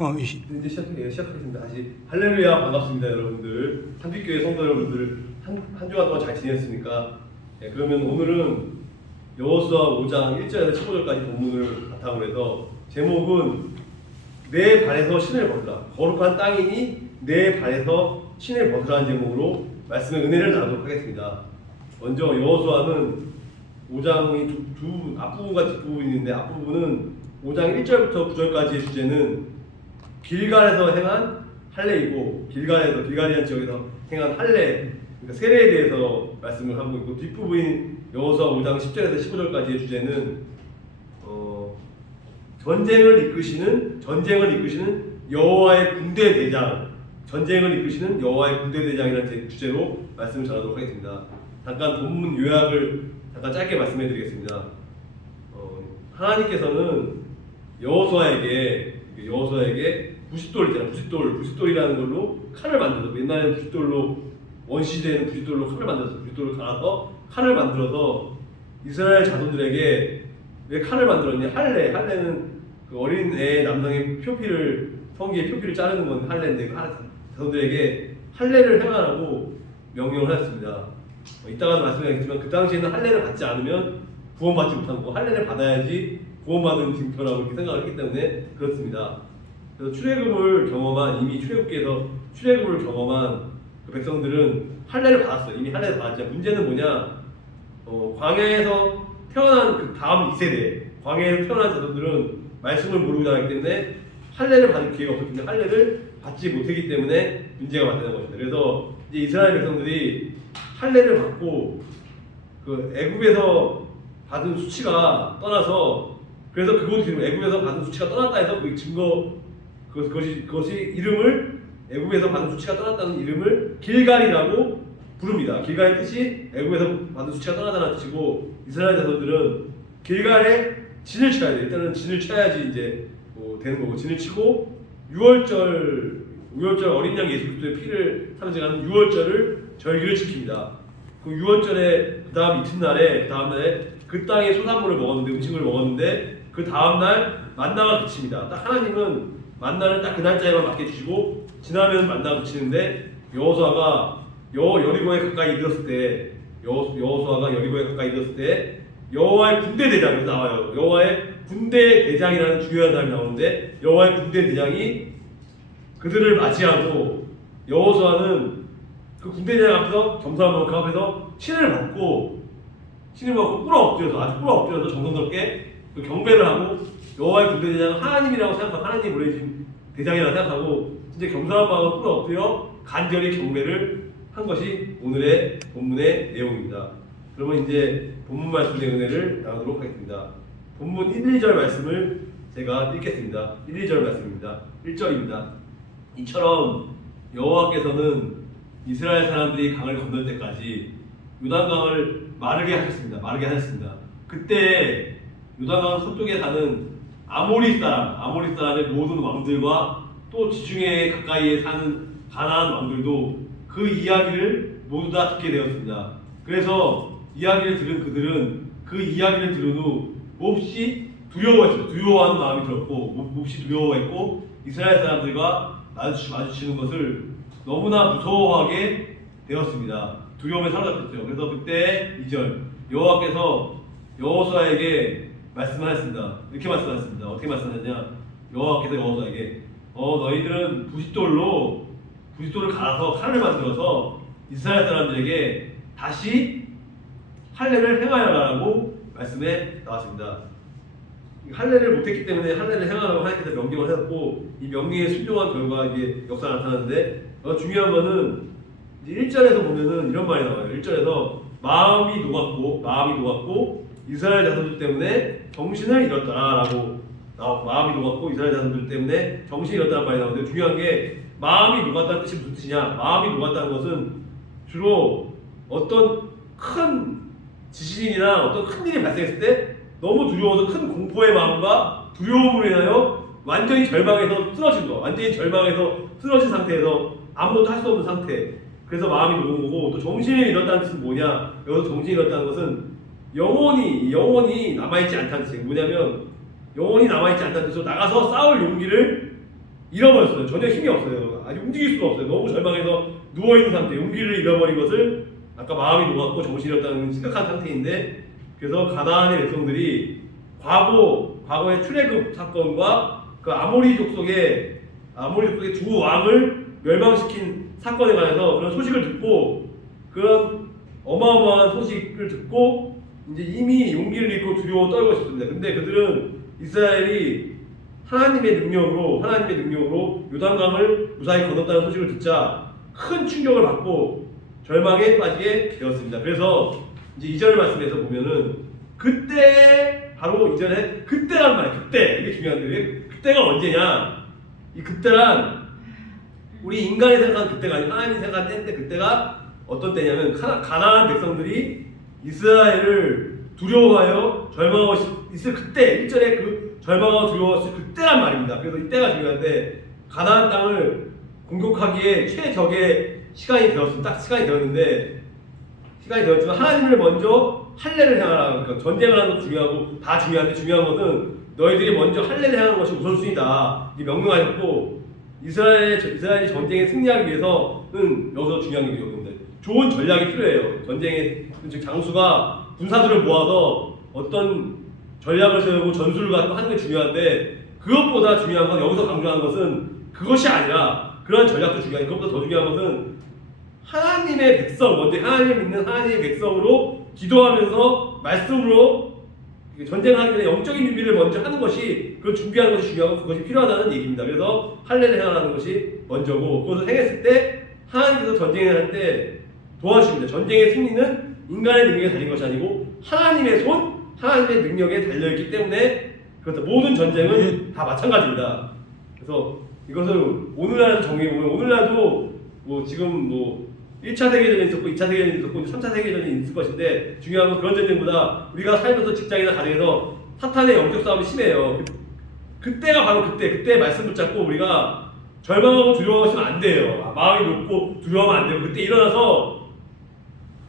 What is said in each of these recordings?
이제 시작하겠습니다. 다시 할렐루야 반갑습니다, 여러분들. 한빛교회 성도 여러분들 한 주간 동안 잘 지냈습니까? 네, 그러면 오늘은 여호수아 5장 1절에서 15절까지 본문을 바탕으로 해서 제목은 내 발에서 신을 벗으라, 거룩한 땅이니 내 발에서 신을 벗으라는 제목으로 말씀의 은혜를 나누도록 하겠습니다. 먼저 여호수아는 5장이 두 앞부분과 뒷부분이 있는데, 앞부분은 5장 1절부터 9절까지의 주제는 길갈에서 행한 할례이고, 길갈이라는 지역에서 행한 할례, 그러니까 세례에 대해서 말씀을 하고 있고, 뒷부분인 여호수아 5장 10절에서 15절까지의 주제는 전쟁을 이끄시는 여호와의 군대 대장, 대장이라는 주제로 말씀을 전하도록 하겠습니다. 잠깐 본문 요약을 잠깐 짧게 말씀해 드리겠습니다. 하나님께서는 여호수아에게 부싯돌이라는 걸로 칼을 만들어서, 옛날에는 원시대에는 부싯돌로 부싯돌을 갈아서 칼을 만들어서 이스라엘 자손들에게, 왜 칼을 만들었냐? 할례는 그 어린 애 남성의 성기의 표피를 자르는 건 할례인데, 그 자손들에게 할례를 행하라고 명령을 하였습니다. 이따가도 말씀드리겠지만, 그 당시에는 할례를 받지 않으면 구원받지 못한 거고, 할례를 받아야지 구원받은 징표라고 이렇게 생각을 했기 때문에 그렇습니다. 그래서 이미 출애굽기에서 출애굽을 경험한 그 백성들은 할례를 받았어요. 이미 할례를 받았죠. 문제는 뭐냐? 광야에서 태어난 그 다음 2세대, 광야에서 태어난 자손들은 말씀을 모르고 자랐기 때문에 할례를 받을 기회가 없었기 때문에, 할례를 받지 못했기 때문에 문제가 많다는 것입니다. 그래서 이제 이스라엘 백성들이 할례를 받고 그 애굽에서 받은 수치가 떠나서, 그래서 그곳이 애굽에서 받은 수치가 떠났다 해서 그 증거, 그것이 이름을, 애굽에서 받은 수치가 떠났다는 이름을 길갈이라고 부릅니다. 길갈의 뜻이 애굽에서 받은 수치가 떠나다는 뜻이고, 이스라엘 자손들은 길갈에 진을 쳐야 돼. 일단은 진을 쳐야지 이제 되는 거고, 진을 치고 6월절 어린 양 예수 그리스도의 피를 상징하는 6월절을 절기를 지킵니다. 그 6월절에 그 다음 이튿날에 그 땅의 소산물을 먹었는데, 음식을 먹었는데, 그 다음날 만나가 그칩니다. 딱 하나님은 만나를 딱 그 날짜에만 맞게 주시고, 지나면 만나가 그치는데, 여호수아가 여리고에 가까이 이르렀을 때, 여호와의 군대 대장이 나와요. 여호와의 군대 대장이라는 중요한 사람이 나오는데, 여호와의 군대 대장이 그들을 맞이하고, 여호수아는 그 군대 대장 앞에서, 겸손한 그 앞에서 신을 받고 꿇어 엎드려서 정성스럽게 그 경배를 하고, 여호와의 군대 대장은 하나님이라고 생각하고, 하나님이 보내신 대장이라고 생각하고 진짜 겸손한 마음으로 꿇어 엎드려 간절히 경배를 한 것이 오늘의 본문의 내용입니다. 그러면 이제 본문 말씀의 은혜를 나누도록 하겠습니다. 본문 1, 2절 말씀을 제가 읽겠습니다. 1, 2절 말씀입니다. 1절입니다. 이처럼 여호와께서는 이스라엘 사람들이 강을 건널 때까지 요단강을 마르게 하셨습니다. 그때 요단강 서쪽에 사는 아모리 사람의 모든 왕들과 또 지중해 가까이에 사는 가나안 왕들도 그 이야기를 모두 다 듣게 되었습니다. 그래서 이야기를 들은 그들은 그 이야기를 들은 후 몹시 두려워했어요. 두려워하는 마음이 들었고, 몹시 두려워했고, 이스라엘 사람들과 마주치는 것을 너무나 무서워하게 되었습니다. 두려움에 사로잡혔죠. 그래서 그때 2절, 여호와께서 여호수아에게 말씀하셨습니다. 이렇게 말씀하셨습니다. 어떻게 말씀하셨냐? 여호와께서 여호수아에게 너희들은 부싯돌을 갈아서 칼을 만들어서 이스라엘 사람들에게 다시 할례를 행하여라라고 말씀에 나왔습니다. 할례를 못했기 때문에 할례를 행하라고 하나님께서 명령을 해놨고, 이 명령의 순종한 결과 이게 역사가 나타나는데, 중요한 거는 이제 1절에서 보면은 이런 말이 나와요. 1절에서 마음이 녹았고 이스라엘 자손들 때문에 정신을 잃었다라고 나오고, 마음이 녹았고 이스라엘 자손들 때문에 정신이 잃었다는 말이 나오는데, 중요한 게 마음이 녹았다는 뜻이 무슨 뜻이냐? 마음이 녹았다는 것은 주로 어떤 큰 지진이나 어떤 큰 일이 발생했을 때 너무 두려워서 큰 공포의 마음과 두려움으로 인하여 완전히 절망해서 쓰러진 상태에서 아무것도 할 수 없는 상태, 그래서 마음이 녹은 거고, 또 정신을 잃었다는 뜻은 뭐냐? 여기서 정신이 잃었다는 것은 영혼이 남아있지 않다는 뜻이에요. 뭐냐면 영혼이 남아있지 않다는 뜻으로 나가서 싸울 용기를 잃어버렸어요. 전혀 힘이 없어요. 아직 움직일 수가 없어요. 너무 절망해서 누워있는 상태, 용기를 잃어버린 것을 아까 마음이 녹았고 정신이 없다는 심각한 상태인데, 그래서 가나안의 백성들이 과거의 출애굽 사건과 그 아모리 족속의 두 왕을 멸망시킨 사건에 관해서 그런 소식을 듣고, 그런 어마어마한 소식을 듣고 이제 이미 용기를 잃고 두려워 떨고 있었습니다. 근데 그들은 이스라엘이 하나님의 능력으로 요단강을 무사히 건넜다는 소식을 듣자 큰 충격을 받고 절망에 빠지게 되었습니다. 그래서 이제 2절 말씀에서 보면은 그때, 바로 2절에 그때란 말이에요. 그때, 이게 중요한데 왜 그때가 언제냐? 이 그때란 우리 인간이 생각하는 그때가 아니고 하나님이 생각한 때인데, 그때가 어떤 때냐면 가나안 백성들이 이스라엘을 두려워하여 절망하고 있을 그때, 1절에 그 절망하고 두려워했을 그때란 말입니다. 그래서 이때가 중요한데, 가나안 땅을 공격하기에 최적의 시간이 되었습니다. 딱 시간이 되었지만 하나님을 먼저 할례를 행하라. 그러니까 전쟁을 하는 것도 중요하고 다 중요한데, 중요한 것은 너희들이 먼저 할례를 행하는 것이 우선순위다. 이 명령하셨고, 이스라엘이 전쟁에 승리하기 위해서는 여기서 중요한 게 있는데, 좋은 전략이 필요해요. 전쟁의 즉 장수가 군사들을 모아서 어떤 전략을 세우고 전술을 갖고 하는 게 중요한데, 그것보다 중요한 건, 여기서 강조하는 것은 그것이 아니라, 그런 전략도 중요한데 그것보다 더 중요한 것은 하나님의 백성, 먼저 하나님을 믿는 하나님의 백성으로 기도하면서 말씀으로 전쟁하기 전에 영적인 준비를 먼저 하는 것이, 그걸 준비하는 것이 중요하고 그것이 필요하다는 얘기입니다. 그래서 할례를 행하는 것이 먼저고, 그것을 행했을 때 하나님께서 전쟁을 할 때 도와주십니다. 전쟁의 승리는 인간의 능력에 달린 것이 아니고 하나님의 하나님의 능력에 달려있기 때문에, 그렇다. 모든 전쟁은 다 마찬가지입니다. 그래서 이것을 오늘날도 정리해보면, 오늘날도 지금 1차 세계대전이 있었고 2차 세계대전이 있었고 3차 세계대전이 있을 것인데, 중요한 건 그런 전쟁보다 우리가 살면서 직장이나 가정에서 사탄의 영적 싸움이 심해요. 그때가 바로 그때 말씀 붙잡고 우리가 절망하고 두려워하시면 안 돼요. 마음이 높고 두려워하면 안 되고, 그때 일어나서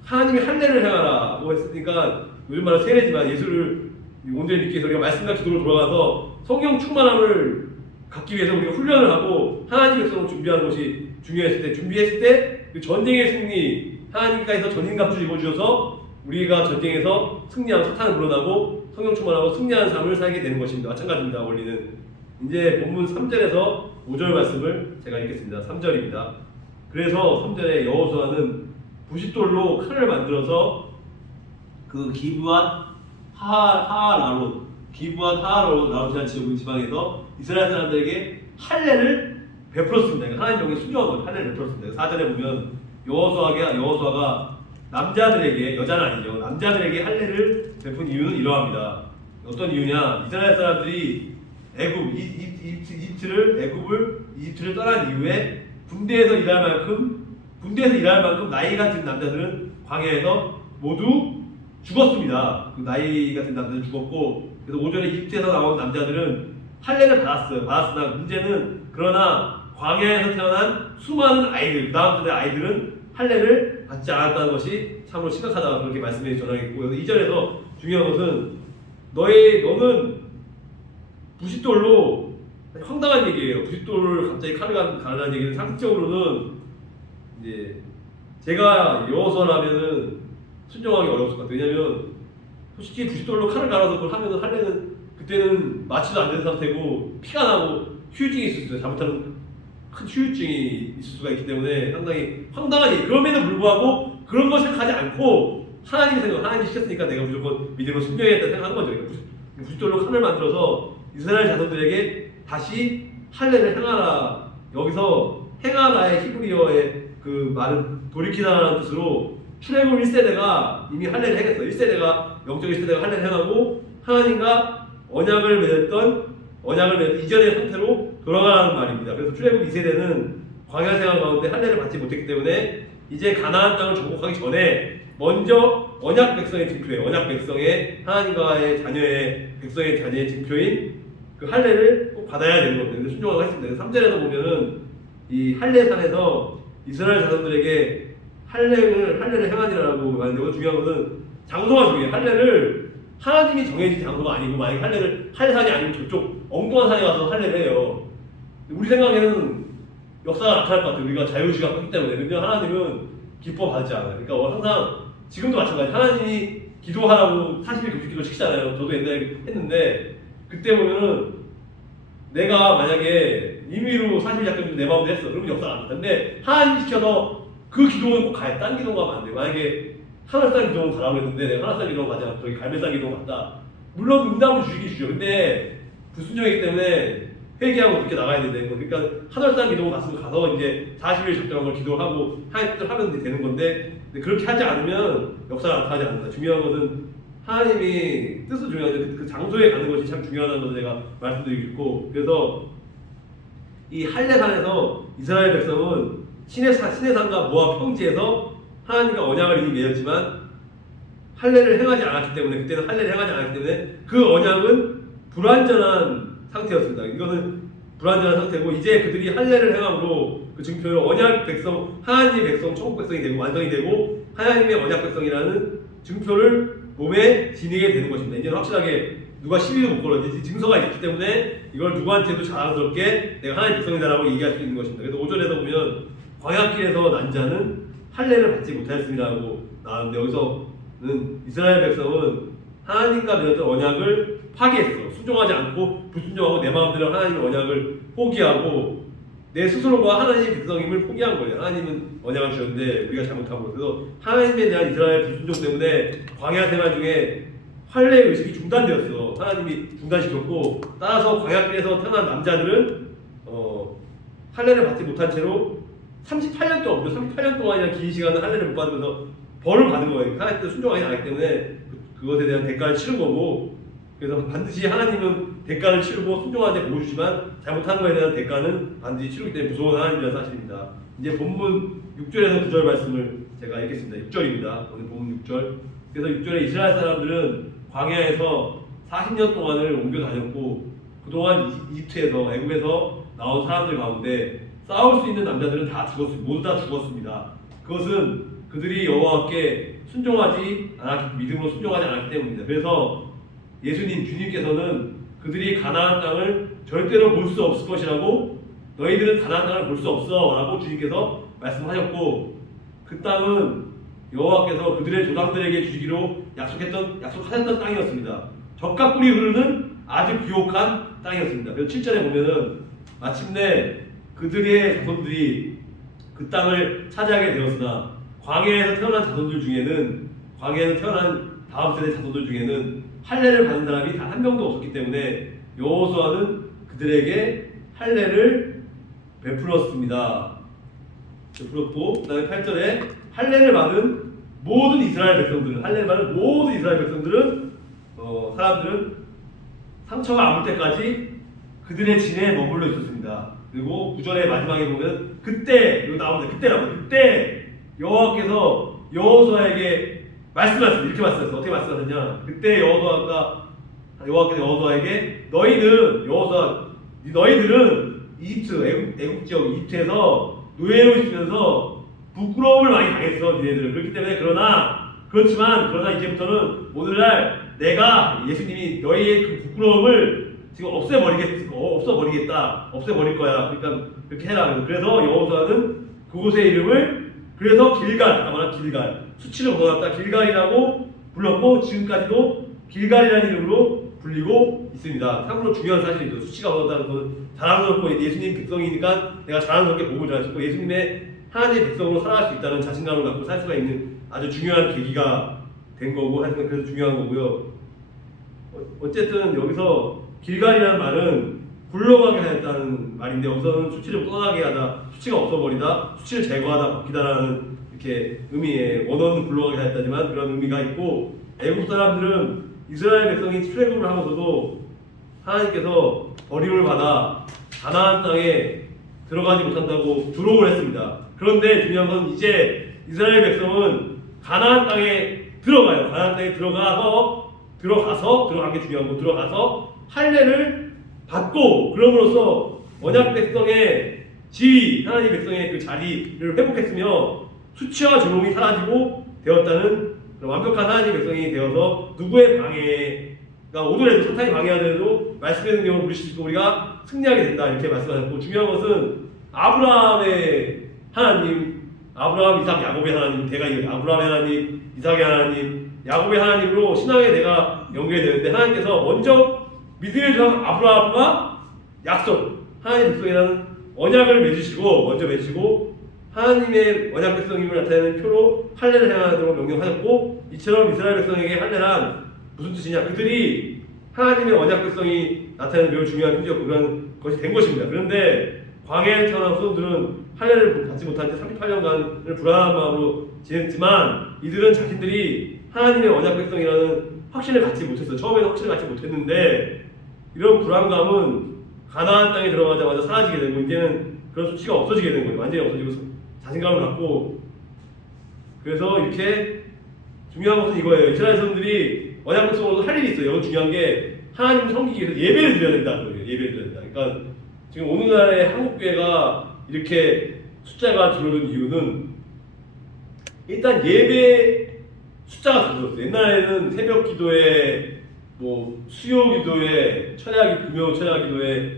하나님이 할례를 행하라 했으니까, 요즘 말은 세례지만 예수를 온전히 믿기 위해서 우리가 말씀과 기도로 돌아가서 성령 충만함을 갖기 위해서 우리가 훈련을 하고 하나님의 백성을 준비하는 것이 준비했을 때 그 전쟁의 승리, 하나님께서 전인갑주를 입어주셔서 우리가 전쟁에서 승리하고 사탄을 물러나고 성령 충만하고 승리하는 삶을 살게 되는 것입니다. 마찬가지입니다. 원리는. 이제 본문 3절에서 5절 말씀을 제가 읽겠습니다. 3절입니다. 그래서 3절에 여호수아는 부싯돌로 칼을 만들어서 그 기브앗 하하라롯이라는 지방에서 이스라엘 사람들에게 할례를 베풀었습니다. 그러니까 하나님 명령에 순종한 거예요. 할례를 베풀었습니다. 4절에 보면 여호수아가 남자들에게, 여자는 아니죠, 남자들에게 할례를 베푼 이유는 이러합니다. 어떤 이유냐? 이스라엘 사람들이 이집트를 떠난 이후에 군대에서 일할 만큼 나이가 든 남자들은 광야에서 모두 죽었습니다. 그 나이가 든 남자들은 죽었고, 그래서 5절에 이집트에서 나온 남자들은 할례를 받았으나 문제는, 그러나 광야에서 태어난 수많은 아이들, 그 다음 세대 아이들은 할례를 받지 않았다는 것이 참으로 심각하다, 그렇게 말씀해 전하겠고, 그래서 2절에서 중요한 것은 너는 부싯돌로, 황당한 얘기예요. 부싯돌을 갑자기 칼을 가르는 얘기는 상식적으로는 이제 제가 여호수아라면은 순종하기 어려웠을 것 같아요. 왜냐면 솔직히 부싯돌로 칼을 갈아서 그걸 하면은 할례는 그때는 마취도 안 되는 상태고 피가 나고 휴유증이 있을 수 있어요. 잘못하면 큰 휴유증이 있을 수가 있기 때문에 상당히 황당한 얘기. 그럼에도 불구하고 그런 걸 생각하지 않고 하나님이 시켰으니까 내가 무조건 믿음으로 순종해야겠다 생각한 거죠. 그러니까 부싯돌로 칼을 만들어서 이스라엘 자손들에게 다시 할례를 행하라. 여기서 행하라의 히브리어의 그 말은 돌이키다라는 뜻으로, 출애굽 1세대가 이미 할례를 행했어. 1세대가 영적인 1세대가 할례를 행하고 하나님과 언약을 맺었던 이전의 상태로 돌아가라는 말입니다. 그래서 출애굽 2세대는 광야 생활 가운데 할례를 받지 못했기 때문에 이제 가나안 땅을 정복하기 전에 먼저 언약 백성의 증표예요. 언약 백성의 하나님과의 백성의 자녀의 증표인 그 할례를 꼭 받아야 되는 겁니다. 근데 순종하고 했습니다. 3절에서 보면은 이 할례산에서 이스라엘 자손들에게 할례를 행하니라고 하는데, 여기서 중요한 것은 장소가 중요해요. 할례를 하나님이 정해진 장소가 아니고, 만약에 할례산이 아니면 저쪽 엉뚱한 산에 가서 할례를 해요. 우리 생각에는 역사가 나타날 것 같아요. 우리가 자유의지가 컸기 때문에. 근데 하나님은 기뻐하지 않아요. 그러니까 항상 지금도 마찬가지. 하나님이 기도하라고 40일 금식기도 시키잖아요. 저도 옛날에 했는데 그때 보면은 내가 만약에 임의로 40일 약간 내 마음대로 했어. 그러면 역사가 안 나타나. 근데 하나님이 시켜서 그 기도는 꼭 가야 딴 기도 가면 안 돼. 만약에 하늘산 기도는 가라고 했는데 내가 하늘산 기도 가지 않고 저기 갈매산 기도 갔다. 물론 응답을 주시긴 주죠. 근데 불순종이기 때문에 회개하고 그렇게 나가야 되는 거. 그러니까 하늘산 기도 가서 이제 40일 적당한 걸 기도하고 하면 되는 건데 그렇게 하지 않으면 역사가 나타나지 않는다. 중요한 것은 하나님이 뜻은 중요한데 그 장소에 가는 것이 참 중요하다는 것을 제가 말씀드리고 싶고 그래서 이 할례산에서 이스라엘 백성은 신의 산과 모압 평지에서 하나님과 언약을 이미 맺었지만 할례를 행하지 않았기 때문에 그때는 할례를 행하지 않았기 때문에 그 언약은 불완전한 상태였습니다. 이거는 불완전한 상태고 이제 그들이 할례를 행함으로 그 증표로 언약 백성, 하나님의 백성, 천국 백성이 되고 완성이 되고 하나님의 언약 백성이라는 증표를 몸에 지니게 되는 것입니다. 이제는 확실하게 누가 시비도 못 걸었지 증서가 있기 때문에 이걸 누구한테도 자랑스럽게 내가 하나님의 백성이다라고 얘기할 수 있는 것입니다. 그래서 5절에서 보면 광야길에서 난 자는 할례를 받지 못하였음이라고 나왔는데 여기서는 이스라엘 백성은 하나님과 맺었던 언약을 파기했어. 순종하지 않고 불순종하고 내 마음대로 하나님의 언약을 포기하고 내 스스로가 하나님의 백성임을 포기한 거예요. 하나님은 언약을 주셨는데 우리가 잘못하고 그래서 하나님에 대한 이스라엘 불순종 때문에 광야 생활 중에 할례 의식이 중단되었어. 하나님이 중단시켰고 따라서 광야길에서 태어난 남자들은 할례를 받지 못한 채로 38년 동안 38년 동안이나 긴 시간을 할례를 못 받으면서 벌을 받은 거예요. 하나님께 순종하지 않았기 때문에 그것에 대한 대가를 치른 거고 그래서 반드시 하나님은 대가를 치르고 순종하는데 보여주지만 잘못한 것에 대한 대가는 반드시 치르기 때문에 무서운 하나님이라는 사실입니다. 이제 본문 6절에서 9절 말씀을 제가 읽겠습니다. 6절입니다. 오늘 본문 6절. 그래서 6절에 이스라엘 사람들은 광야에서 40년 동안을 옮겨 다녔고 그동안 이집트에서 애굽에서 나온 사람들 가운데 싸울 수 있는 남자들은 다 죽었습니다. 모두 다 죽었습니다. 그것은 그들이 여호와께 순종하지 않았기 믿음으로 순종하지 않았기 때문입니다. 그래서 예수님 주님께서는 그들이 가나안 땅을 절대로 볼 수 없을 것이라고 너희들은 가나안 땅을 볼 수 없어라고 주님께서 말씀하셨고 그 땅은 여호와께서 그들의 조상들에게 주시기로 약속하셨던 땅이었습니다. 젖과 꿀이 흐르는 아주 비옥한 땅이었습니다. 그래서 7절에 보면은 마침내 그들의 자손들이 그 땅을 차지하게 되었으나 광야에서 태어난 자손들 중에는 광야에서 태어난 다음 세대 자손들 중에는 할례를 받은 사람이 단 한 명도 없었기 때문에 여호수아는 그들에게 할례를 베풀었습니다. 베풀었고 그다음에 8절에 할례를 받은 모든 이스라엘 백성들은 사람들은 상처가 아물 때까지 그들의 진에 머물러 있었습니다. 그리고 9절의 마지막에 보면 그때 여호와께서 여호수아에게 말씀하셨습니다. 이렇게 말씀하셨어요. 어떻게 말씀하셨냐? 그때 여호와께서 여호수아에게 너희들은 애국 지역 이집트에서 노예로 있으면서 부끄러움을 많이 당했어. 니네들은 그렇기 때문에 그러나 이제부터는 오늘날 내가 예수님이 너희의 그 부끄러움을 지금 없애버릴 거야. 그러니까 그렇게 해라. 그래서 여호수아는 그곳의 이름을 그래서 길갈 수치를 벗어났다 길갈이라고 불렀고 지금까지도 길갈이라는 이름으로 불리고 있습니다. 참으로 중요한 사실이죠. 수치가 벗어났다는 것은 자랑스럽고 예수님 백성이니까 내가 자랑스럽게 복을 전하시고 예수님의 하나님의 백성으로 살아갈 수 있다는 자신감을 갖고 살 수가 있는 아주 중요한 계기가 된 거고 하여튼 그래서 중요한 거고요. 어쨌든 여기서 길갈이라는 말은 굴러가게 하였다는 말인데 여기서는 수치를 떠나게 하다, 수치가 없어버리다, 수치를 제거하다, 바뀌다라는 이렇게 의미의 원어는 굴러가게 하였다지만 그런 의미가 있고 애국 사람들은 이스라엘 백성이 출애굽을 하면서도 하나님께서 버림을 받아 가나안 땅에 들어가지 못한다고 조롱을 했습니다. 그런데 중요한 건 이제 이스라엘 백성은 가나안 땅에 들어가요. 가나안 땅에 들어간 게 중요한 거 들어가서 할례를 받고 그럼으로써 언약 백성의 지위, 하나님 백성의 그 자리를 회복했으며 수치와 조롱이 사라지고 되었다는 완벽한 하나님 백성이 되어서 누구의 방해가 오더라도 사탄이 방해하더라도 말씀의 능력을 부리시고 우리가 승리하게 된다 이렇게 말씀하셨고, 중요한 것은 아브라함의 하나님, 아브라함, 이삭, 야곱의 하나님, 대가 아브라함의 하나님, 이삭의 하나님, 야곱의 하나님으로 신앙의 대가 연결이 되는데, 하나님께서 먼저 믿음의 조상 아브라함과 약속, 하나님의 백성이라는 언약을 맺으시고 먼저 맺으시고 하나님의 언약 백성임을 나타내는 표로 할례를 행하도록 명령하셨고, 이처럼 이스라엘 백성에게 할례란 무슨 뜻이냐? 그들이 하나님의 언약 백성이 나타내는 매우 중요한 표적, 그런 것이 된 것입니다. 그런데 광야에 태어난 후손들은 할례를 받지 못한 채 38년간을 불안한 마음으로 지냈지만, 이들은 자신들이 하나님의 언약 백성이라는 확신을 갖지 못했어요. 처음에는 확신을 갖지 못했는데, 이런 불안감은 가나안 땅에 들어가자마자 사라지게 되고, 이제는 그런 수치가 없어지게 되는 거예요. 완전히 없어지고 자신감을 갖고. 그래서 이렇게 중요한 것은 이거예요. 이스라엘 사람들이 언약 백성으로서 할 일이 있어요. 여기 중요한 게 하나님을 섬기기 위해서 예배를 드려야 된다는 거예요. 예배를 드려야 된다. 그러니까 지금 오늘날의 한국교회가 이렇게 숫자가 줄어든 이유는 일단 예배 숫자가 줄어들었어요. 옛날에는 새벽 기도에 뭐 수요 기도에 철야 금요 철야 기도에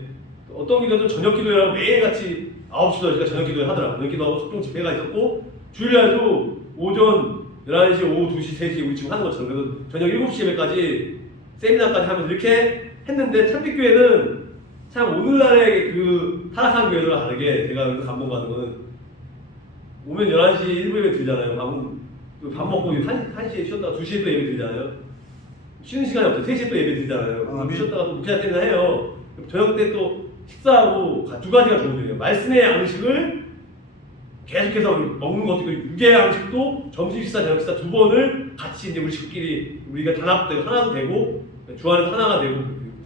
어떤 기도도 저녁 기도라고 매일같이 9시 10시가 저녁 기도를 하더라고요. 저녁 기도하고 소통 집회가 있었고, 주일날도 오전 11시, 오후 2시, 3시 우리 지금 하는 것처럼, 그래서 저녁 7시 예배까지 세미나까지 하면서 이렇게 했는데, 참빛교회는 참 오늘날의 그 타락한 교회들과 다르게 제가 여기서 감동받는 거는, 오면 11시 1부 예배 드리잖아요. 밥 먹고 1시에 쉬었다가 2시에 또 예배 드리잖아요. 쉬는 시간이 없어요. 3시에 또 예배 드리잖아요. 쉬었다가 또 목회자 때문에 해요. 저녁 때 또 식사하고 두 가지가 좋은 거예요. 말씀의 양식을 계속해서 먹는 것도 있고, 육의 양식도 점심 식사, 저녁 식사 두 번을 같이 이제 우리 식구끼리 우리가 단합되고 하나도 되고, 주 안에서 하나가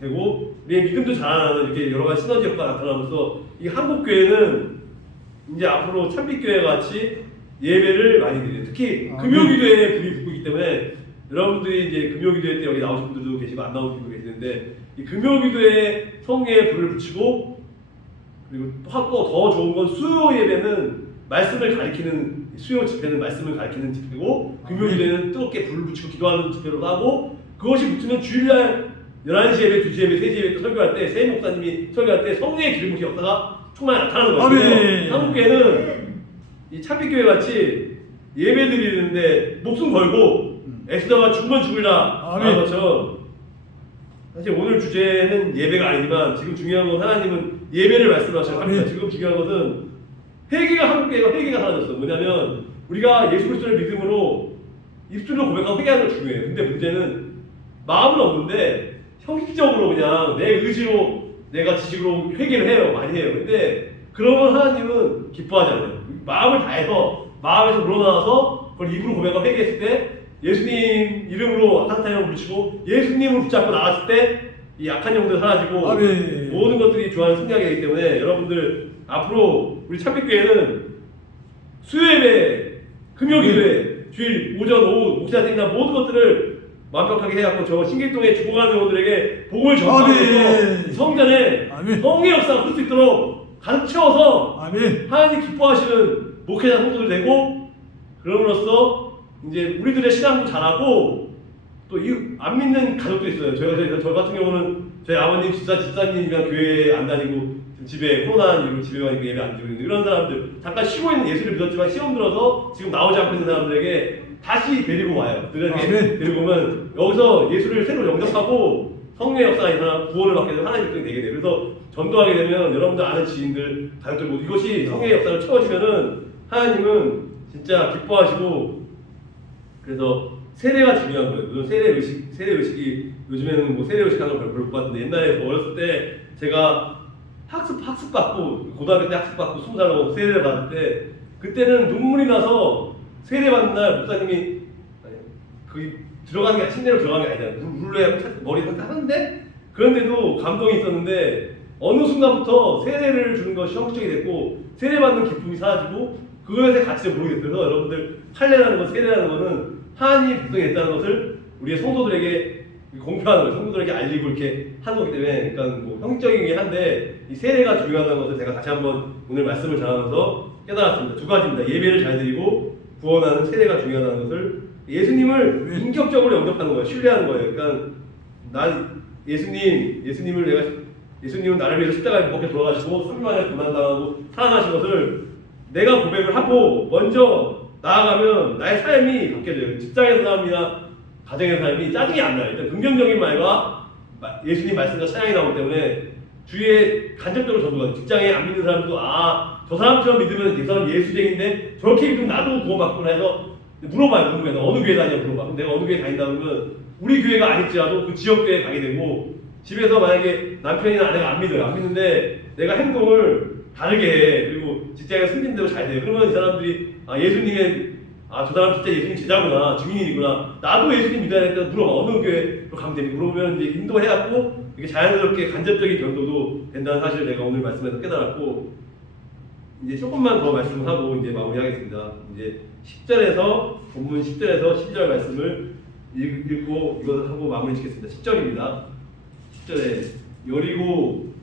되고 우리의 믿음도 자라나는 이렇게 여러 가지 시너지 효과가 나타나면서, 이 한국 교회는 이제 앞으로 참빛교회 같이 예배를 많이 드려요. 특히 금요기도에 불이 붙고 있기 때문에, 여러분들이 이제 금요기도회 때 여기 나오신 분들도 계시고 안 나오신 분도 계시는데, 이 금요기도에 성령의 불을 붙이고, 그리고 또 더 좋은 건 수요 예배는 말씀을 가리키는, 수요 집회는 말씀을 가리키는 집회고, 금요기도에는 뜨겁게 불을 붙이고 기도하는 집회로 하고, 그것이 붙으면 주일날 11시 예배, 2시 예배, 3시 예배 때 설교할 때, 세임 목사님이 설교할 때 성령의 기름 역사가 충만히 나타나는 거예요. 한국교회는 이 참빛교회 같이 예배 드리는데 목숨 걸고 에스더가 죽으면 죽으리라 하는 것처럼, 사실 오늘 주제는 예배가 아니지만 지금 중요한 건 하나님은 예배를 말씀하셔야 합니다. 지금 중요한 것은 한국교회가 회개가 사라졌어. 뭐냐면 우리가 예수 그리스도를 믿음으로 입술로 고백하고 회개하는 거 중요해요. 근데 문제는 마음은 없는데 형식적으로 그냥 내 의지로 내가 지식으로 회개를 해요. 많이 해요. 근데 그러면 하나님은 기뻐하지 않아요. 마음을 다해서 마음에서 물어나와서 그걸 입으로 고백하고 회개했을 때, 예수님 이름으로 악한 영을 물리치고 예수님을 붙잡고 나갔을 때 이 약한 영들 사라지고 모든 것들이 주하는 승리하게 되기 때문에, 여러분들 앞으로 우리 참빛교회는 수요예배, 금요기도회, 주일 오전 오후 목사 때나 모든 것들을 완벽하게 해갖고 저 신길동에 죽어가는 영혼들에게 복을 전파하면서 성전에 성의 역사가 풀 수 있도록 가르쳐서 하나님 기뻐하시는 목회자 성도들 되고, 그럼으로써 이제 우리들의 신앙도 잘하고, 또 안 믿는 가족도 있어요. 저 같은 경우는 저희 아버님 집사님이랑 교회에 안 다니고 집에 코로나 이후로 집에 가니까 예배 안 드리고, 이런 사람들 잠깐 쉬고 있는, 예수를 믿었지만 시험 들어서 지금 나오지 않고 있는 사람들에게 다시 데리고 와요. 데리고 오면 여기서 예수를 새로 영접하고 성령의 역사가 일어나 구원을 받게 되면 하나님의 백성이 되게 돼요. 그래서 전도하게 되면 여러분들 아는 지인들, 가족들 모두 이것이 성령의 역사를 채워지면은 하나님은 진짜 기뻐하시고, 그래서 세례가 중요한 거예요. 물론 세례 의식이 요즘에는 뭐 세례 의식 하는 걸 별로 못 봤는데, 옛날에 어렸을 때 제가 학습받고 고등학교 때 학습받고 20살로 세례를 받을 때, 그때는 눈물이 나서 세례 받는 날 목사님이 들어가는 게 침대로 들어가는 게 아니잖아요. 물로 머리 하는데, 그런데도 감동이 있었는데, 어느 순간부터 세례를 주는 것이 형식적이 됐고 세례 받는 기쁨이 사라지고 그것의 가치를 모르겠어요. 그래서 여러분들 할례라는 것, 세례라는 것은 하나님이 백성이 됐다는 것을 우리의 성도들에게 공표하는 거예요. 성도들에게 알리고 이렇게 하는 거기 때문에, 그러니까 뭐 형식적이긴 한데 이 세례가 중요하다는 것을 제가 다시 한번 오늘 말씀을 전하면서 깨달았습니다. 두 가지입니다. 예배를 잘 드리고 구원하는 세례가 중요하다는 것을, 예수님을 인격적으로 영접하는 거예요. 신뢰하는 거예요. 그러니까 난 예수님은 나를 위해서 십자가에 못 박혀 돌아가시고 3일 만에 고난당하고 살아나신 것을 내가 고백을 하고 먼저 나아가면 나의 삶이 바뀌어져요. 직장의 삶이나 가정의 삶이 짜증이 안 나요. 일단 긍정적인 말과 예수님 말씀과 찬양이 나오기 때문에 주위에 간접적으로 전도가 직장에 안 믿는 사람도 저 사람처럼 믿으면 이 사람 예수쟁인데 저렇게 믿으면 나도 구원받구나 해서 물어봐요. 궁금해서 어느 교회 다니냐 물어봐. 그럼 내가 어느 교회 다닌다 그러면 우리 교회가 아닐지라도 그 지역 교회에 가게 되고 집에서 만약에 남편이나 아내가 안 믿어요. 안 믿는데 내가 행동을 다르게 해. 그리고 직장에 승진 대로 잘 돼요. 그러면 이 사람들이 저 사람 진짜 예수님 제자구나, 증인이구나. 나도 예수님 믿어야 되겠다. 물어봐. 어느 교회로 가면 됩니까? 물어보면 이제 인도해갖고 이게 자연스럽게 간접적인 변도도 된다는 사실을 내가 오늘 말씀에서 깨달았고 이제 조금만 더 말씀을 하고 이제 마무리하겠습니다. 이제 10절에서 본문 10절에서 12절 말씀을 읽고 이것을 하고 마무리 짓겠습니다. 10절입니다. 10절에 여리고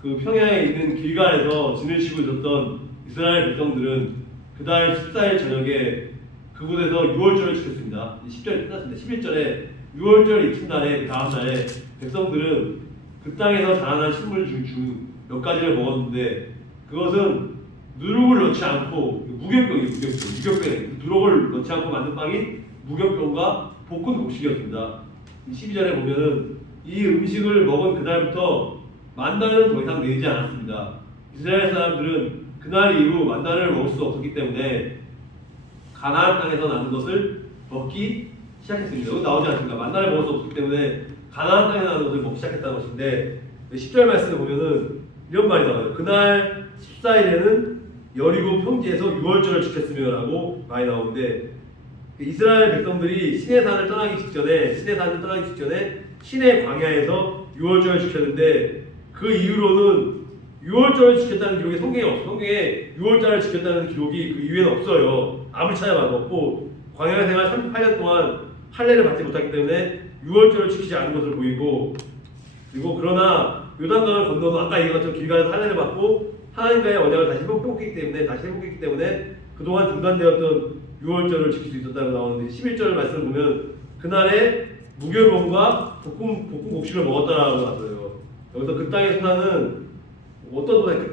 그 평야에 있는 길갈에서 진을 치고 있었던 이스라엘 백성들은 그달 14일 저녁에 그곳에서 유월절을 지켰습니다. 10절이 끝났습니다. 11절에 유월절 이튿날에 그 다음날에 백성들은 그 땅에서 자라난 식물 중 몇 가지를 먹었는데 그것은 누룩을 넣지 않고 무교병이 누룩을 넣지 않고 만든 빵이 무교병과 볶은 곡식이었습니다. 12절에 보면은 이 음식을 먹은 그날부터 만나는 더 이상 내리지 않았습니다. 이스라엘 사람들은 그날 이후 만나를 먹을 수 없었기 때문에 가나안 땅에서 나는 것을 먹기 시작했습니다. 여기 나오지 않습니까? 만나를 먹을 수 없었기 때문에 가나안 땅에서 나는 것을 먹기 시작했다는 것인데 10절 말씀에 보면은 이런 말이 나와요. 그날 14일에는 여리고 평지에서 유월절을 지켰으며 라고 말이 나오는데 이스라엘 백성들이 시내산을 떠나기 직전에 시내 광야에서 유월절을 지켰는데 그 이후로는 유월절을 지켰다는 기록이 성경에 없어요. 성경에 유월절을 지켰다는 기록이 그 이후에는 없어요. 아무리 찾아봐도 없고 광야 생활 38년 동안 할례를 받지 못했기 때문에 유월절을 지키지 않은 것을 보이고 그리고 그러나 요단강을 건너서 아까 얘기한 것처럼 길가에서 할례를 받고 하나님과의 언약을 다시 회복했기 때문에 그동안 중단되었던 유월절을 지킬 수 있었다고 나오는데 11절 말씀을 보면 그날에 무교병과 볶은 곡식을 먹었다라고 나왔어요. 여기서 그 땅에서 사는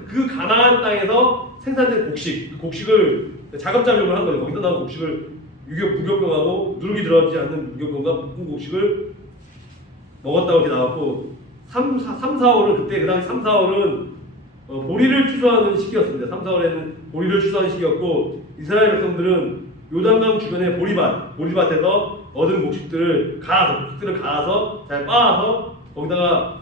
그 가나안 땅에서 생산된 곡식을 작업작용을 한 거예요. 거기서 나온 곡식을 무교병하고 누룩이 들어가지 않는 무교병과 볶은 곡식을 먹었다고 이렇게 나왔고 3, 4월은 그때 그 당시 3, 4월은 보리를 추수하는 시기였습니다. 3, 4월에는 보리를 추수하는 시기였고 이스라엘 백성들은 요단강 주변의 보리밭에서 얻은 곡식들을 갈아서 잘 빻아서 거기다가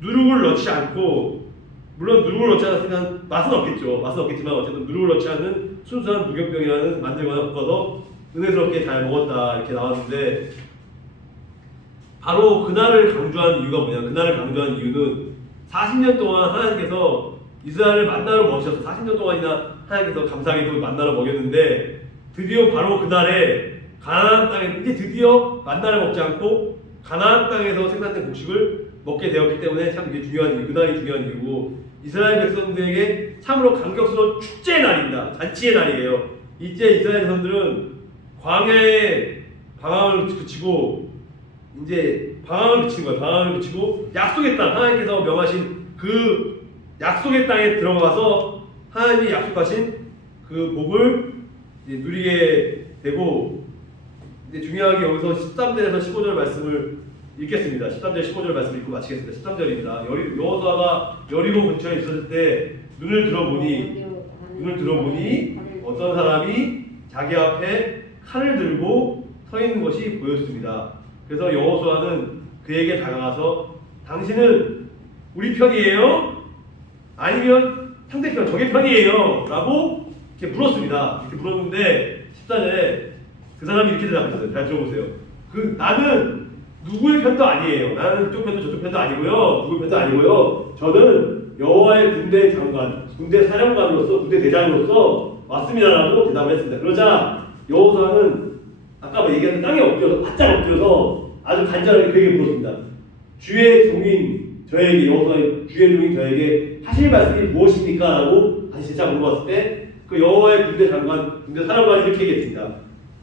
누룩을 넣지 않고 물론 누룩을 넣지 않았으면 맛은 없겠지만 어쨌든 누룩을 넣지 않는 순수한 무교병이라는 만들거나 볶아서 은혜스럽게 잘 먹었다 이렇게 나왔는데 바로 그날을 강조한 이유가 뭐냐? 그날을 강조한 이유는 40년 동안 하나님께서 이스라엘을 만나러 먹이셔서 40년 동안이나 하나님께서 감사하게도 만나러 먹였는데 드디어 바로 그날에 가나안 땅에 이제 드디어 만나를 먹지 않고 가나안 땅에서 생산된 곡식을 먹게 되었기 때문에 참 이게 중요한 이유, 그날이 중요한 이유고 이스라엘 백성들에게 참으로 감격스러운 축제의 날입니다. 잔치의 날이에요. 이제 이스라엘 백성들은 광야의 방황을 그치고 약속의 땅 하나님께서 명하신 그 약속의 땅에 들어가서 하나님이 약속하신 그 복을 누리게 되고 이제 중요하게 여기서 13절에서 15절 말씀을 읽겠습니다. 13절 15절 말씀 읽고 마치겠습니다. 13절입니다. 여호수아가 여리고 근처에 있었을 때 눈을 들어보니 어떤 사람이 자기 앞에 칼을 들고 서 있는 것이 보였습니다. 그래서 여호수아는 그에게 다가가서 당신은 우리 편이에요? 아니면 상대편 적의 편이에요? 라고 이렇게 물었습니다. 이렇게 물었는데 14절에 그 사람이 이렇게 대답했어요. 잘 들어보세요. 나는 누구의 편도 아니에요. 나는 이쪽 편도 저쪽 편도 아니고요. 누구의 편도 아니고요. 저는 여호와의 군대 장관, 군대 사령관으로서, 군대 대장으로서 왔습니다라고 대답을 했습니다. 그러자 여호수아는 아까 얘기한 땅에 엎드려서 바짝 엎드려서 아주 간절하게 그에게 물었습니다. 주의 종인 저에게 하실 말씀이 무엇입니까? 라고 다시 재차 물어봤을 때 그 여호와의 군대 장관, 군대 사령관이 이렇게 얘기했습니다.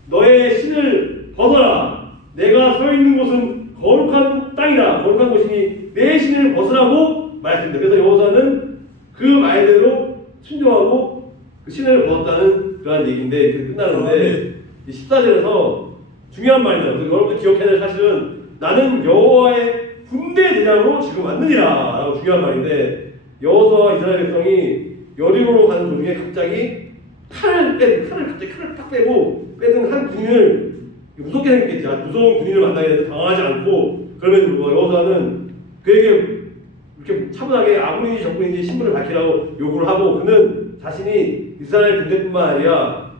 너의 신을 벗어라. 내가 서 있는 곳은 거룩한 땅이다. 거룩한 곳이니 내 신을 벗으라고 말했습니다. 그래서 여호수아는 그 말대로 순종하고 그 신을 벗었다는 그러한 얘기인데 이렇게 끝나는데 14절에서 중요한 말입니다. 여러분들 기억해야 될 사실은 나는 여호와의 군대 대장으로 지금 왔느니라 라고 중요한 말인데 여호수아와 이스라엘 백성이 여리고로 가는 도중에 갑자기 칼을 딱 빼고 빼든 한 군인을 무섭게 생겼겠지. 무서운 군인을 만나게 되는데 당하지 않고 그럼에도 불구하고 여호수아는 그에게 이렇게 차분하게 아군인지 적군인지 신분을 밝히라고 요구를 하고 그는 자신이 이스라엘 군대뿐만 아니라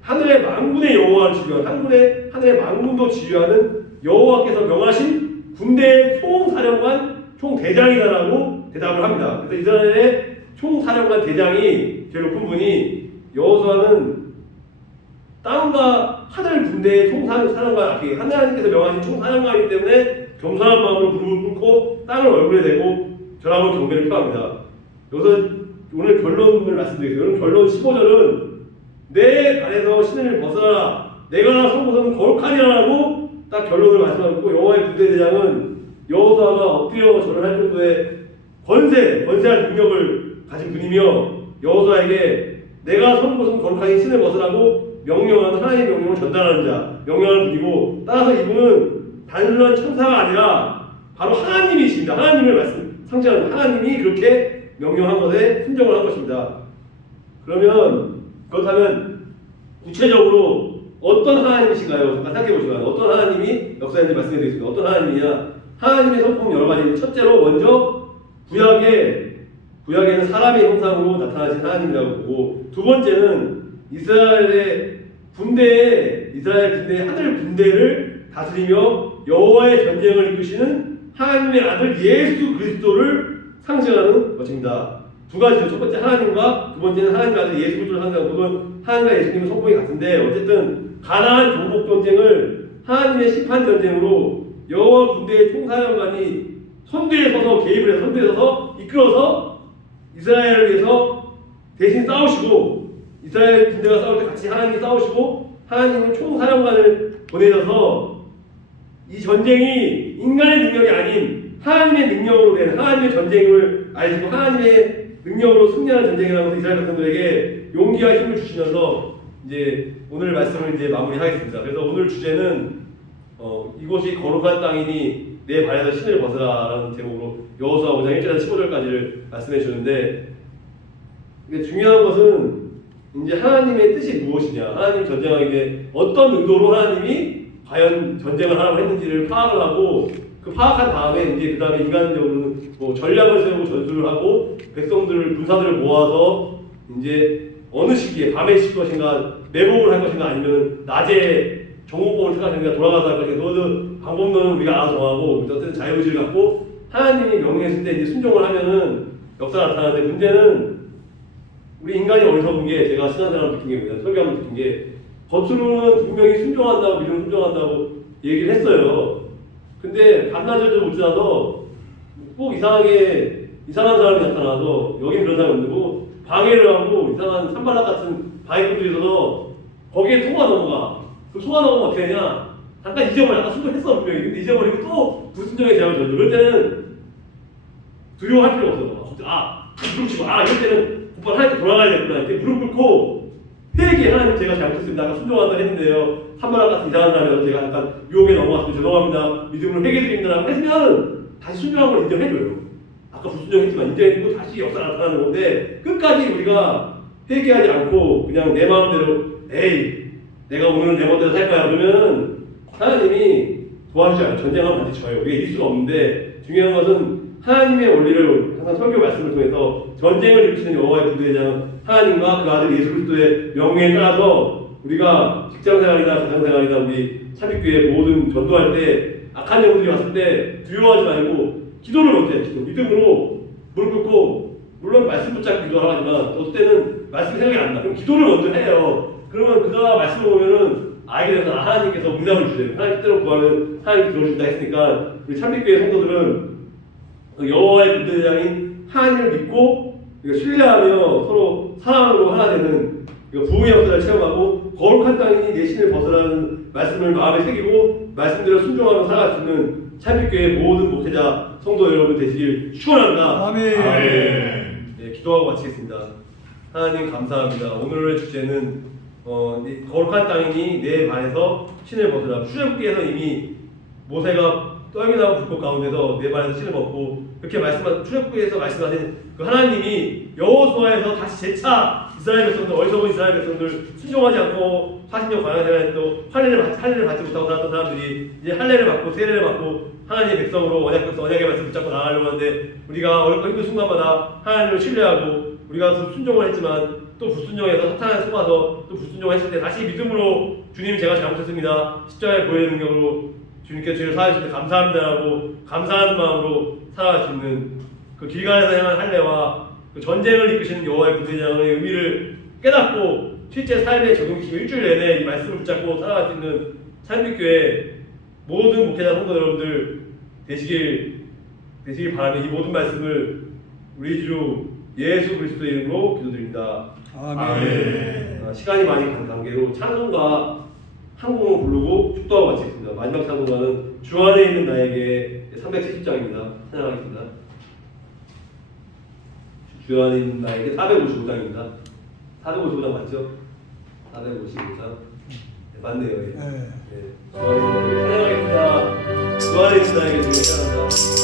하늘의 만군의 여호와를 지휘하는 하늘의 만군도 지휘하는 여호와께서 명하신 군대의 총사령관 총대장이다라고 대답을 합니다. 그래서 이스라엘의 총사령관 대장이 제일 높은 분이 여호수아는 땅과 하늘 군대의 총사령관 하나님께서 명하신 총사령관이기 때문에 겸손한 마음으로 무릎을 꿇고 땅을 얼굴에 대고 저라고 경배를 표합니다. 여기서 오늘 결론을 말씀드리겠습니다. 결론 15절은 내 발에서 신을 벗어라 내가 선 곳은 거룩하니라라고 딱 결론을 말씀하고 여호와의 군대 대장은 여호수아가 엎드려 절을 할 정도의 권세할 능력을 가진 분이며 여호수아에게 내가 선 곳은 거룩하니 신을 벗으라고 명령하는 하나님의 명령을 전달하는 자 명령하는 분이고 따라서 이분은 단순한 천사가 아니라 바로 하나님이십니다. 하나님을 상징하는 하나님이 그렇게 명령한 것에 순종을 한 것입니다. 그렇다면 구체적으로 어떤 하나님이신가요? 잠깐 생각해 보시면 어떤 하나님이 역사인지 말씀드리겠습니다. 어떤 하나님이냐? 하나님의 성품 여러 가지. 첫째로 먼저 구약에는 사람의 형상으로 나타나신 하나님이라고 보고 두 번째는 이스라엘 군대의 하늘 군대를 다스리며 여호와의 전쟁을 이끄시는 하나님의 아들 예수 그리스도를 상징하는 것입니다. 두 가지죠. 첫 번째 하나님과 두 번째는 하나님의 아들 예수 그리스도를 상징하는 그건 하나님과 예수님의 성품이 같은데 어쨌든 가나안 정복 전쟁을 하나님의 심판 전쟁으로 여호와 군대의 총사령관이 선두에 서서 개입을 해서 선두에 서서 이끌어서 이스라엘을 위해서 대신 싸우시고 이스라엘 군대가 싸울 때 같이 하나님이 싸우시고 하나님은 총사령관을 보내셔서 이 전쟁이 인간의 능력이 아닌 하나님의 능력으로 된 하나님의 전쟁을 알고 하나님의 능력으로 승리하는 전쟁이라는 것을 이스라엘 백성들에게 용기와 힘을 주시면서 이제 오늘 말씀을 이제 마무리하겠습니다. 그래서 오늘 주제는 이곳이 거룩한 땅이니 내 발에서 신을 벗으라라는 제목으로 여호수아 5장 1절에서 15절까지를 말씀해 주는데 중요한 것은 이제 하나님의 뜻이 무엇이냐, 하나님 전쟁하기 위해 어떤 의도로 하나님이 과연 전쟁을 하라고 했는지를 파악을 하고 그 파악한 다음에 이제 그 다음에 인간적으로는 뭐 전략을 세우고 전술을 하고 군사들을 모아서 이제 어느 시기에 밤에 칠 것인가 매복을 할 것인가 아니면 낮에 정오법을 택할 것인가 돌아가서 할 것인가 그 방법론은 우리가 알아서 정하고 어쨌든 자유의지를 갖고 하나님이 명령했을 때 이제 순종을 하면은 역사가 나타나는데 문제는 우리 인간이 어리석은 게 제가 신앙생활을 느낀 게 뭐냐 설교하면서 느낀 게 겉으로는 분명히 순종한다고 믿음 순종한다고 얘기를 했어요. 근데 반나절도 못 지나서 꼭 이상한 사람이 나타나서 여긴 그런 사람이 없고 방해를 하고 이상한 산발락 같은 바이크들이 있어서 거기에 소가 넘어가. 그 소가 넘어가면 어떻게 되냐? 잠깐 잊어버려. 아까 순종했어 분명히. 근데 잊어버리고 또 불순종의 제약을 던져. 그럴 때는 두려워할 필요 없어. 무릎 치고 이럴 때는 곧바로 하나님께 돌아가야겠구나. 이렇게 무릎 꿇고 회개 하나님 제가 잘못했습니다. 아까 순종한다 했는데요. 산발락 같은 이상한 사람이라서 제가 약간 유혹에 넘어갔으면 죄송합니다. 믿음으로 회개드립니다라고 했으면 다시 순종한 걸 인정해줘요. 아까 불순종했지만 인정해주고 다시 역사가 나타나는 건데 끝까지 우리가 회개하지 않고 그냥 내 마음대로 내가 오늘은 내 멋대로 살 거야 그러면 하나님이 도와주지 않아요. 전쟁하면 반드시 져요. 우리가 이길 수가 없는데 중요한 것은 하나님의 원리를 항상 설교 말씀을 통해서 전쟁을 일으키는 여호와의 군대장 하나님과 그 아들 예수 그리스도의 명령에 따라서 우리가 직장생활이나 가정생활이나 우리 참익교회 모든 전도할 때 악한 영들이 왔을 때 두려워하지 말고 기도를 먼저 해요. 믿음으로 무릎 꿇고 물론 말씀 붙잡고 기도를 하지만 어떨 때는 말씀이 생각이 안 나. 그럼 기도를 먼저 해요. 그러면 그가 말씀을 보면은 알게 되면 하나님께서 응답을 주세요. 하나님 뜻대로 구하면 하나님이 들어주신다 했으니까 우리 참빛교회 성도들은 그 여호와의 군대장인 하나님을 믿고 신뢰하며 서로 사랑으로 하나 되는 부흥의 역사를 체험하고 거룩한 땅이니 내 신을 벗으라는 말씀을 마음에 새기고 말씀대로 순종하며 살아갈 수 있는 참빛교회 모든 목회자 성도 여러분 되시길 축원합니다. 아멘. 아멘. 네, 기도하고 마치겠습니다. 하나님 감사합니다. 오늘의 주제는 거룩한 땅이니 내 발에서 신을 벗으라. 출애굽기에서 이미 모세가 떨기 나고 불꽃 가운데서 내 발에서 신을 벗고 이렇게 출애굽기에서 말씀하신 그 하나님이 여호수아에서 다시 재차 이스라엘 백성들, 어리석은 이스라엘 백성들 순종하지 않고 40년 광야 생활에 또 할례를 받지 못하고 살았던 사람들이 이제 할례를 받고 세례를 받고 하나님의 백성으로 언약의 말씀을 붙잡고 나가려고 하는데, 우리가 어렵고 힘든 순간마다 하나님을 신뢰하고 우리가 순종을 했지만 또 불순종해서 사탄에 속아서 또 불순종했을 때 다시 믿음으로 주님 제가 잘못했습니다, 십자가의 보혈의 능력으로 주님께 죄를 사하실 때 감사합니다라고 감사하는 마음으로 살아갈 수 있는 그 길가에서 향한 할례와 그 전쟁을 이끄시는 여호와의 군대장의 의미를 깨닫고 실제 삶에 적용시키고 일주일 내내 이 말씀을 붙잡고 살아갈 수 있는 참빛교회 모든 목회자 성도 여러분들 되시길 바라며 이 모든 말씀을 우리 주 예수 그리스도의 이름으로 기도드립니다. 아멘. 시간이 많이 간 관계로 찬송가 한 곡을 부르고 축도하고 마치겠습니다. 마지막 찬송가는 주 안에 있는 나에게 370장입니다. 찬양하겠습니다. 주 안에 있는 나에게 455장입니다. 455장 맞죠? 455장. 네, 맞네요. 예. 네. 주 안에 있는 나에게 찬양하겠습니다. 주 안에 있는 나에게 찬양합니다.